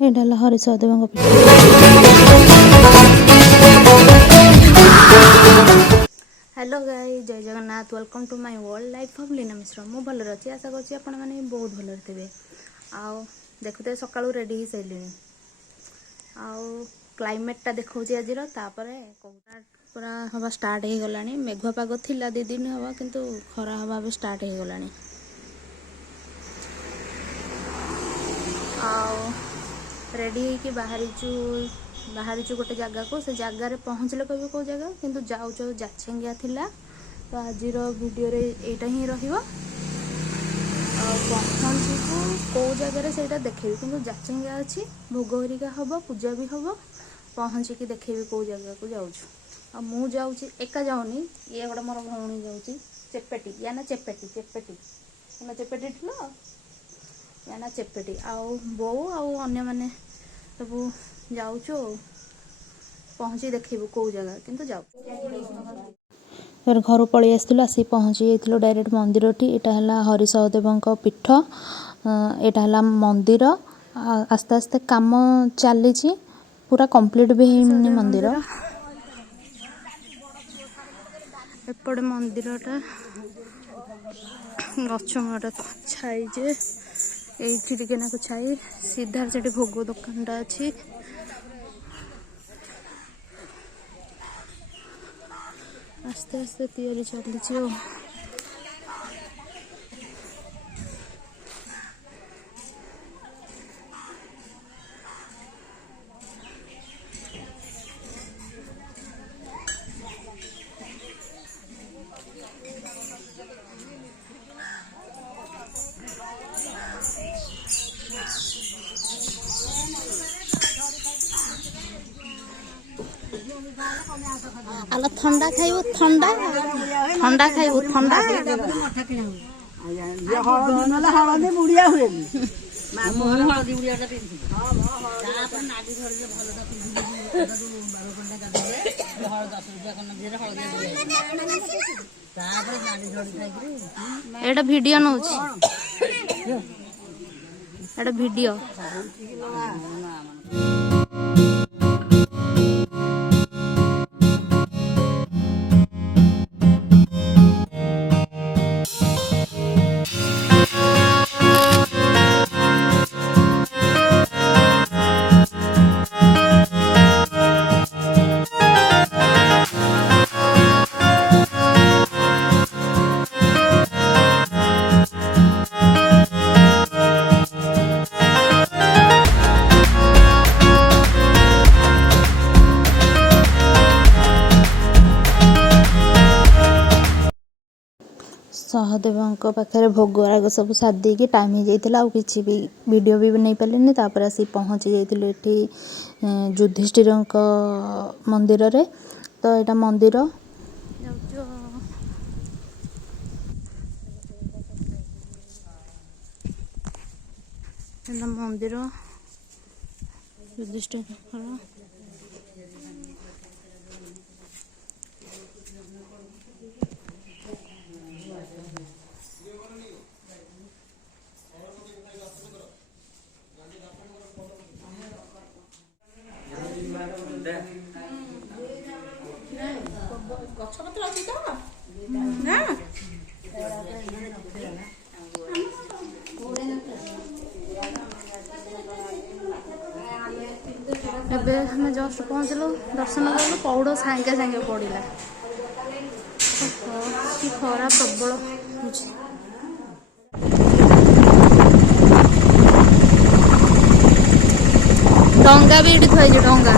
ଏଇଟା ହେଲା ହରିସହଦେବଙ୍କ ପୀଠ। हेलो गाइस, जय Jagannath. Welcome to my world life of Lina Mishra. मु भलर अच्छी, आशा करछि आपण माने बहुत भलर थे। आउ देखुते सकाळू रेडी ही सैलिनी। आउ क्लाइमेटटा देखौछि आजिर, तापरे कोटा पूरा हवा स्टार्ट हो गलानी। मेघुआ पाग थिला 2 दिन हवा, किंतु खरा हवा भी स्टार्ट हो गलानी। आउ रेडी होके बाहरी गोटे जगह को, से जगार पहुँचले कह कौ जगह, किंतु जाऊ जाचेंगिया थिला। तो आज वीडियो रे एटा ही रहिबो। पहुँचू कौ जगार से देखेबी, किंतु जाचेंगिया अच्छी भोग हरिका हम, पूजा भी हम। पहुँचिकी देखेबी कौ जगह को जाऊँ। मु जाऊँगी एका जाऊनी, ये गोटे मोर भौणी जाऊँगी चेपेटी, या ना चेपेटी चेपेटी ना चेपेटी ठुलो या ना चेपेटी। आउ बोऊ आउ अन्य माने सब जाऊँ, पहुँची देखू कौ जगह, किंतु जाऊ घर पलि आसलु। आसी पहुँची जाइलु डायरेक्ट मंदिर टी। यहाँ है हरिसहदेवଙ୍କ पीठ। यहाँ है मंदिर। आस्ते आस्ते काम चली, पूरा कंप्लीट भी होनी मंदिर। एपटे मंदिरटा गछमूटा छाई जे एठी टिके नाकु छाई, सीधा से भोग दुकानटा अच्छी। आस्ते आस्ते तैयारी चली। आलो ठंडा खाइबो, ठंडा ठंडा खाइबो, ठंडा हळदी बुढ़िया हुए एटा वीडियो नउछि, एटा वीडियो। सहदेव पाखे भोग राग सब सादी की टाइम हो जाता। आ कि भी वीडियो भी नहीं पारे। तापर आसी पहुँची जाइलु एठी युधिष्ठिर मंदिर रे। तो यहाँ मंदिर मंदिर युधिष्ठिर ଏବେ ଆମେ ଜଷ୍ଟ ପହଞ୍ଚିଲୁ, ଦର୍ଶନ କଲୁ। ପौड़ ସାଙ୍ଗେ ସାଙ୍ଗେ ପଡ଼ିଲା। କି ଖରା ପ୍ରବଳ ହେଉଛି। ଡଙ୍ଗା ବି ଏଠି ଥୁଆ ହେଇଛି, ଡଙ୍ଗା।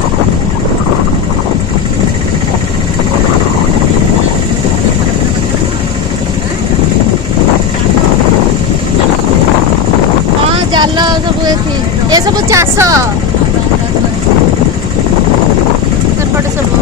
ହଁ ଜାଲ ସବୁ ଏଠି, ଏ ସବୁ ଚାଷ ସେପଟେ ସବୁ।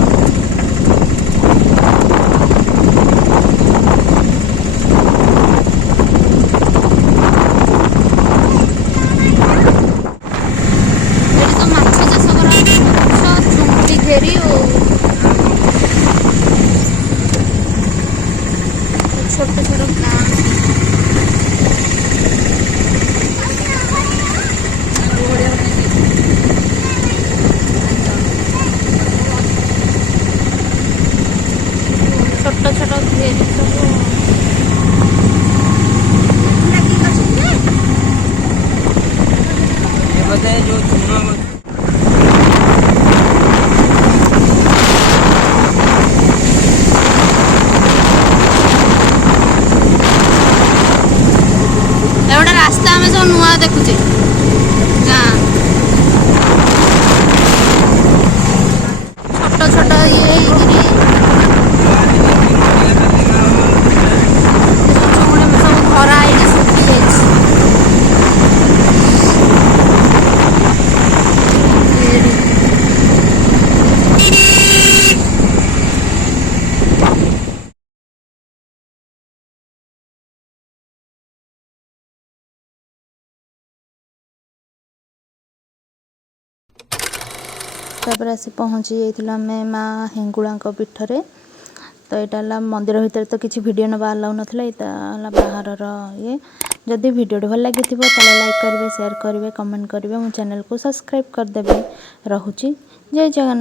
छोटे छोटे गाँव ଥାଏ ଯୋଉ ଚୂନ एउटा रास्ता आमे सब नुआ देखुचे गाँ छोट छोट ये सब खरा है सुखी तापर आसी पहुँची जाइथिलु आमे माँ हेंगुळाଙ୍କ पीठरे तो यहाँ मंदिर भितर तो किसी वीडियो नवा अलाउ नाला यहाँ बाहर ये जदि वीडियो भल लगी तो लाइक करेंगे शेयर करेंगे कमेंट करेंगे मो चैनल को सब्सक्राइब करदे। रोची जय जगन्नाथ।